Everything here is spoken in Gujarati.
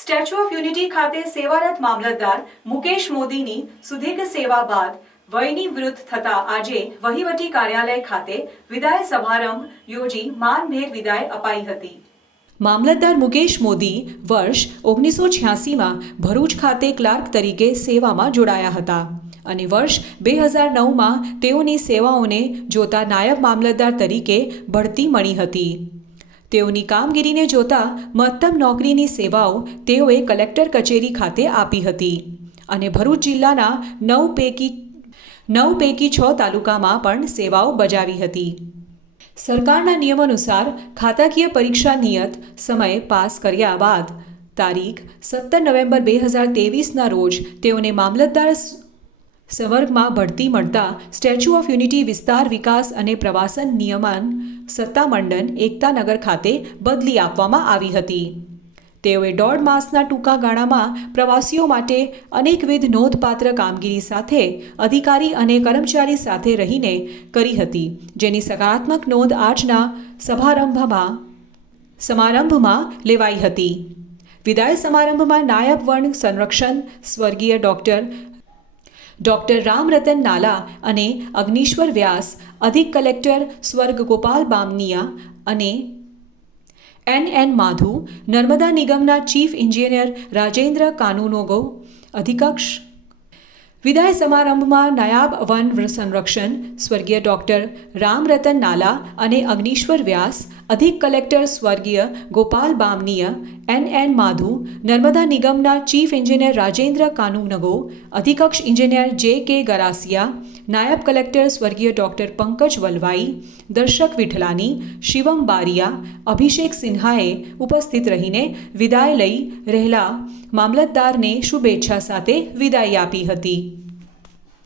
સ્ટેચ્યુ ઓફ યુનિટી ખાતે સેવારત મામલતદાર મુકેશ મોદીની સુદીર્ઘ સેવા બાદ વયની વૃદ્ધ થતા આજે વહીવટી કાર્યાલય ખાતે વિદાય સમારંભ યોજી માનભેર વિદાય અપાઈ હતી। મામલતદાર મુકેશ મોદી વર્ષ 1986માં ભરૂચ ખાતે ક્લાર્ક તરીકે સેવામાં જોડાયા હતા અને વર્ષ 2009માં તેઓની સેવાઓને જોતા નાયબ મામલતદાર તરીકે બઢતી મળી હતી। તેઓની કામગીરીને જોતા મહત્તમ નોકરીની સેવાઓ તેઓએ કલેક્ટર કચેરી ખાતે આપી હતી અને ભરૂચ જિલ્લાના 9 પૈકી 6 તાલુકામાં પણ સેવાઓ બજાવી હતી। સરકારના નિયમ અનુસાર ખાતાકીય પરીક્ષા નિયત સમયે પાસ કર્યા બાદ તારીખ 17 નવેમ્બર 2023ના રોજ તેઓને મામલતદાર સંવર્ગમાં બઢતી મળતા સ્ટેચ્યુ ઓફ યુનિટી વિસ્તાર વિકાસ અને પ્રવાસન નિયમન સત્તામંડળ એકતાનગર ખાતે બદલી આપવામાં આવી હતી। તેઓએ 1.5 માસના ટૂંકા ગાળામાં પ્રવાસીઓ માટે અનેકવિધ નોંધપાત્ર કામગીરી સાથે અધિકારી અને કર્મચારી સાથે રહીને કરી હતી, જેની સકારાત્મક નોંધ આજના સમારંભમાં લેવાઈ હતી। વિદાય સમારંભમાં નાયબ વન સંરક્ષણ સ્વર્ગીય ડૉક્ટર રામરતન નાલા અને અગ્નિશ્વર વ્યાસ, અધિક કલેક્ટર સ્વર્ગ ગોપાલ બામનિયા અને એન માધુ, નર્મદા નિગમના ચીફ એન્જિનિયર રાજેન્દ્ર કાનુનગો અધિક્ષક। વિદાય સમારંભમાં નાયબ વન સંરક્ષણ સ્વર્ગીય ડૉક્ટર રામરતન નાલા અને અગ્નિશ્વર વ્યાસ, અધિક કલેક્ટર સ્વર્ગીય ગોપાલ બામનિયા, એન માધુ, નર્મદા નિગમના ચીફ એન્જિનિયર રાજેન્દ્ર કાનુનગો, અધિક્ષક એન્જિનિયર જે.કે. ગરાસિયા, નાયબ કલેક્ટર સ્વર્ગીય ડૉક્ટર પંકજ વલવાઈ, દર્શક વિઠલાની, શિવમ બારિયા, અભિષેક સિન્હાએ ઉપસ્થિત રહીને વિદાય લઈ રહેલા મામલતદારને શુભેચ્છા સાથે વિદાય આપી હતી।